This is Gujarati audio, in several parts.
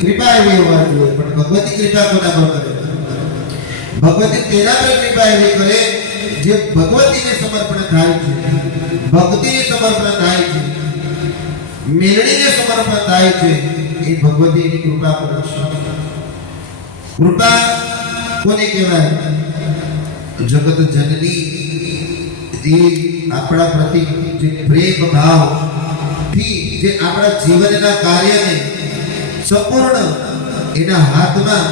कृपा एवं होवा જોઈએ પણ ભગવતી કૃપા કોના પર કરે ભગવતી તેના પર કૃપા એવી કરે જે ભગવતીને સમર્પણ થાય છે, ભક્તિને સમર્પણ થાય છે, મેળણીને સમર્પણ થાય છે, એ ભગવતીની કૃપા કરે છે. કૃપા કોને કહેવાય? જગત જનની જે આપણા પ્રતિ જે પ્રેમ ભાવ થી જે આપણા જીવનના કાર્યને સંપૂર્ણ એના હાથમાં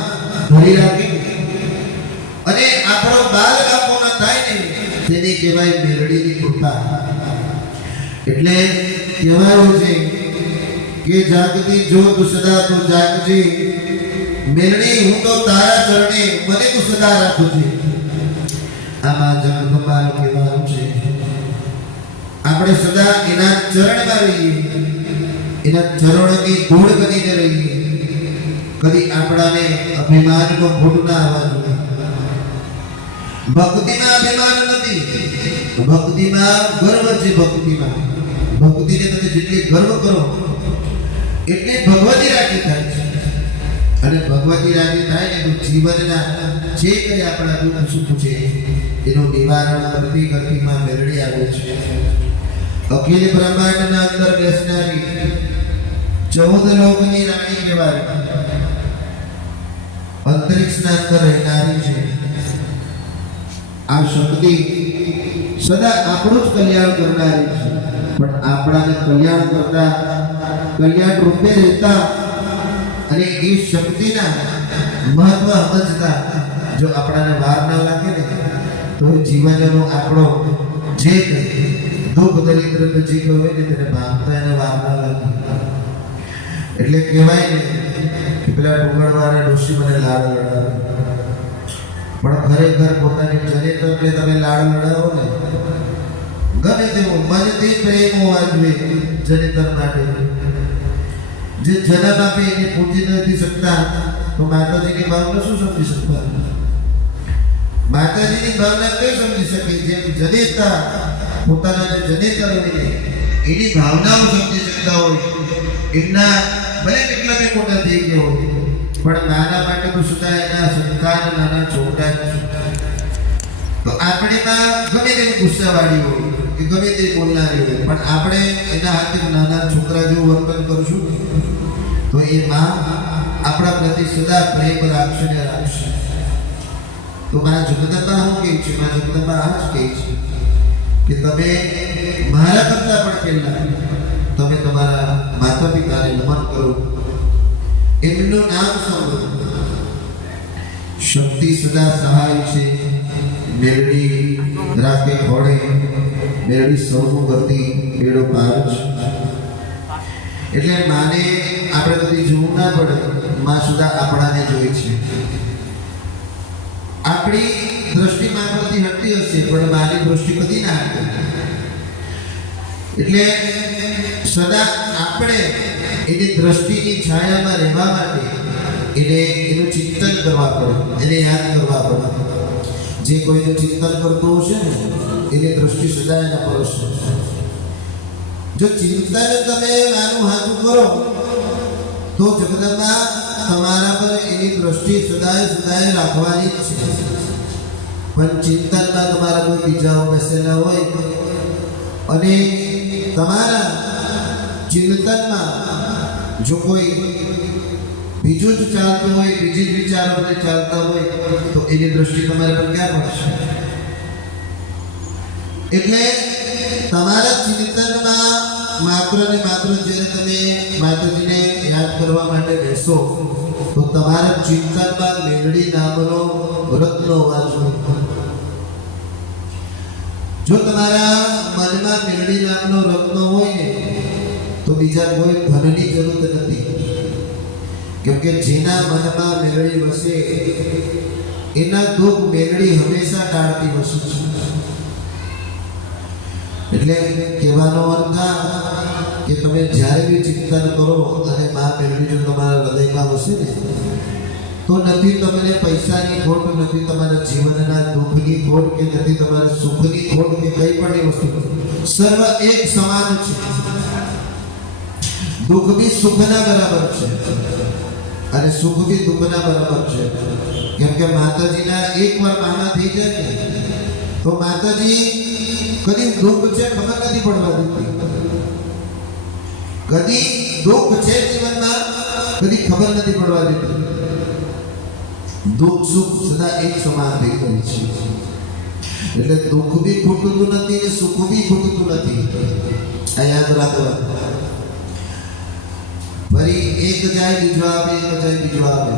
ધરી રાખી અને આપણો બાલ કાપો ન થાય ને તેને કહેવાય મેરડીની કૃપા. એટલે કહેવાયું છે કે જાગતી જોત સદા તો જાગજે, મેરડી હું તો તારા ચરણે મને તું સદા રાખું છું. આમાં જગદંબાનું કહેવાનું છે આપણે સદા એના ચરણમાં રહીએ, એના ચરણની ધૂળ બનીને રહીએ. કદી આપણાને અભિમાનનો ખોટ ના આવવા જોઈએ. ભક્તિમાં અભિમાન નથી, ભક્તિમાં ગર્વ છે. ભક્તિને તમે જેટલી ગર્વ કરો એટલે ભગવતી રાજી થાય છે. અને ભગવતી રાજી થાય ને તો જીવનના જે કંઈ આપણા દુઃખ સુખ છે એનું નિવારણ કરતી કરતીમાં મેળવી આવે છે. અખિલ બ્રહ્માંડના અંદર બેસનારી 14 લોકની રાણી કહેવાય, અંતરિક્ષના અંદર રહેનારી છે. આ શક્તિ સદા આપણું જ કલ્યાણ કરનારી છે, પણ આપણાને કલ્યાણ કરતા કલ્યાણ રૂપે રહેતા અને એ શક્તિના મહત્વ સમજતા જો આપણાને વાર ના લાગે ને તો જીવનનો આપણો જે દુઃખ દરિદ્ર જે હોય ને તેને ભાગતા એને વાર ના લાગે. એટલે કહેવાય ને કે પેલા ડુંગરવાળા ડોશી મને લાડ લડાવે, પણ ખરેખર પોતાની જનેતરને તમે લાડ લડાવો ને ગમે તેવું મનથી પ્રેમ હોવા જોઈએ જનેતર માટે. જે જન્મ આપે એને પૂજી નથી શકતા તો માતાજીની ભાવના શું સમજી શકતા? માતાજીની ભાવના કઈ સમજી શકે? જેમ જનેતા પોતાના જે જનેતર હોય એની ભાવનાઓ સમજી શકતા હોય, એમના ભલે કેટલા બી મોટા થઈ ગયા હોય પણ નાના માટે તો સુધા એના સંતાન નાના છોકરા છે. તો આપણેમાં ગમે તેવી ગુસ્સાવાળી હોય કે ગમે તે બોલનારી હોય પણ આપણે એના હાથે નાના છોકરા જેવું વર્તન કરશું તો એ માં આપણા પ્રતિ સદા પ્રેમ રાખશે ને રાખશે. તો માં જગદંબા શું કહે છે? માં જગદંબા આ જ કહે છે કે તમે મારા કરતા પણ પહેલા તમે તમારા માતા પિતાને નમન કરો, એમનું નામ સાંભળો. શક્તિ સદા સહાય છે, મેળવી રાખે ખોડે, મેળવી સૌનું ગતિ બેડો પાર છે. એટલે માને આપણે કદી જોવું ના પડે, માં સુધા આપણાને જોઈ છે. આપણી દ્રષ્ટિ માં પરથી હટતી હશે પણ માની દ્રષ્ટિ કદી ના હટે. એટલે સદા આપણે એની દ્રષ્ટિની છાયામાં રહેવા માટે એનું ચિંતન કરવા પડે, એને યાદ કરવા પડે. જે કોઈનું ચિંતન કરતું હશે ને એની દ્રષ્ટિ સદા એના પર હશે. જો ચિંતન તમે નાનું હાથું કરો તો જગદંબા તમારા પર એની દ્રષ્ટિ સદાય રાખવાની જ છે. પણ ચિંતનમાં તમારા કોઈ બીજાઓ બેસેલા હોય અને તમારા ચિંતનમાં જો કોઈ બીજું જ ચાલતું હોય, બીજી જ વિચારો ચાલતા હોય તો એની દ્રષ્ટિ તમારા પર ક્યાં પડશે? એટલે તમારા ચિંતનમાં માત્ર ને માત્ર જ્યારે તમે માતાજીને યાદ કરવા માટે બેસો તો તમારા ચિંતનમાં મેળડી નામનો રત્ન હોવા જોઈએ. જો તમારા મનમાં મેળડી નામનો રત્ન હોય ને તો બીજા કોઈ ધનની જરૂર નથી, કેમ કે જેના મનમાં મેળડી વસે એના દુઃખ મેળડી હંમેશા ટાળતી વસે છે. એટલે કહેવાનો અર્થ કે તમે જ્યારે બી ચિંતન કરો અને માં મેળવી જો તમારા હૃદયમાં વસે ને તો નથી તમને પૈસાની ખોટ, નથી તમારા જીવનના દુઃખની ખોટ કે નથી તમારા સુખની ખોટ કે કઈ પણ એ વસ્તુ, સર્વ એક સમાન છે. દુઃખ બી સુખના બરાબર છે અને સુખ બી દુઃખના બરાબર છે. કેમ કે માતાજીના એકવાર માના થઈ જાય ને તો માતાજી કદી દુઃખ છે ખબર નથી પડવા દેતી. કદી દુઃખ છે જીવનમાં કદી ખબર નથી પડવા દેતી. દુઃખ સુખ સદા એક સમાન થઈ ગઈ છે. એટલે દુઃખ બી ખૂટતું નથી ને સુખ બી ખૂટતું નથી. આ યાદ રાખવા. ફરી એક જાય બીજો આવે, એક જાય બીજો આવે.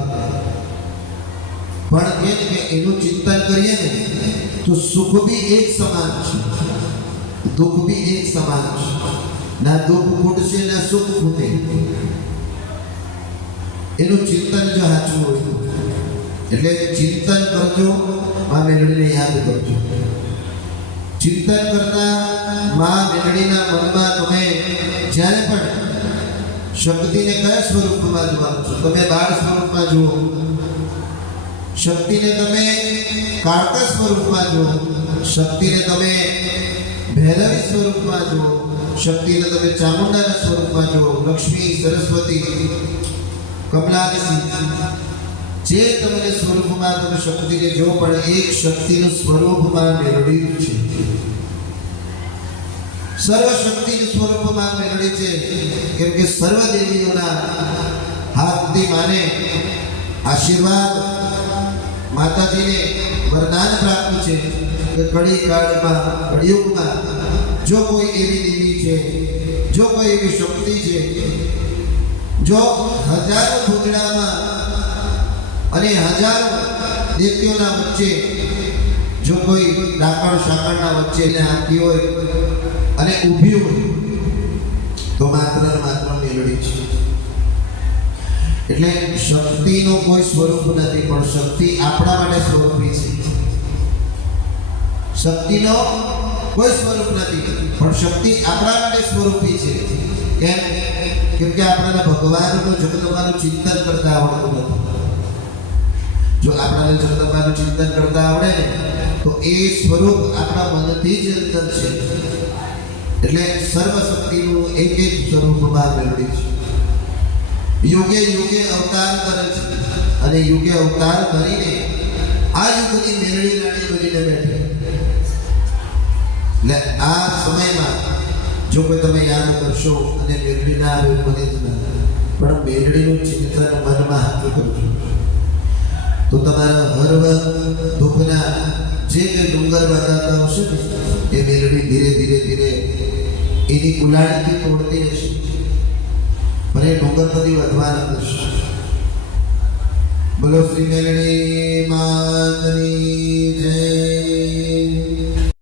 પણ એ કે એનું ચિંતન કરીએ ને તો સુખ બી એક સમાન છે, દુઃખ બી એક સમાન છે. ના દુઃખ ખૂટશે ના સુખ ખૂટે. એનું ચિંતન જો સાચું હોય એટલે ચિંતન કરજો, મા મેલડીને યાદ કરજો. ચિંતન કરતા મા મેલડીના મનમાં તમે જ્યારે પણ શક્તિને કયા સ્વરૂપમાં જોવાનું છો? તમે બાળ સ્વરૂપમાં જુઓ, શક્તિને તમે કાળકા સ્વરૂપમાં જુઓ, શક્તિને તમે ભૈરવી સ્વરૂપમાં જુઓ, શક્તિને તમે ચામુંડાના સ્વરૂપમાં જુઓ, લક્ષ્મી, સરસ્વતી, કમલાદેવી, જે તમને સ્વરૂપમાં તમે શક્તિને જો પણ એક શક્તિનું સ્વરૂપમાં મેળવી છે. સર્વ શક્તિનું સ્વરૂપમાં મેળવી છે. કેમ કે સર્વ દેવીઓના હાથથી માને આશીર્વાદ માતાજીને વરદાન પ્રાપ્ત છે કે કળી કાળમાં કળિયુગમાં જો કોઈ એવી દેવી છે, જો કોઈ એવી શક્તિ છે, જો હજારો ભૂતડામાં અને હજારો દેવીઓના વચ્ચે જો કોઈ ડાકણ શાકણના વચ્ચે આવતી હોય અને ઊભી હોય તો માત્ર ને માત્ર મેલડી છે. એટલે શક્તિનો કોઈ સ્વરૂપ નથી, પણ શક્તિ આપણા માટે સ્વરૂપી છે. શક્તિનો કોઈ સ્વરૂપ નથી, પણ શક્તિ આપણા માટે સ્વરૂપી છે. કેમ કે આપણને ભગવાનનું જગદંબાનું ચિંતન કરતા આવડતું નથી. જો આપણને જગદંબાનું ચિંતન કરતા આવડે ને તો એ સ્વરૂપ આપણા મનથી જ અંદર છે. એટલે સર્વ શક્તિનું એક એક સ્વરૂપ બહાર મેળવી છે. યુગે યુગે અવતાર કરે છે અને યુગે અવતાર કરીને આ યુગની મેળવી રાણી બનીને બેઠે. એટલે આ સમયમાં જો કોઈ તમે યાદ કરશો અને મેળવી ના આવે મને જ ના, પણ મેળવીનું ચિંતન મનમાં હાથું કરજો તો તમારા હર્વ દુઃખના જે કંઈ ડુંગર બાંધાતા હશે ને એ મેળવી ધીરે ધીરે ધીરે એની કુલાડીથી તોડતી હશે, પણ એ ડુંગર બધી વધવા નથી. બોલો શ્રી મેલડી માં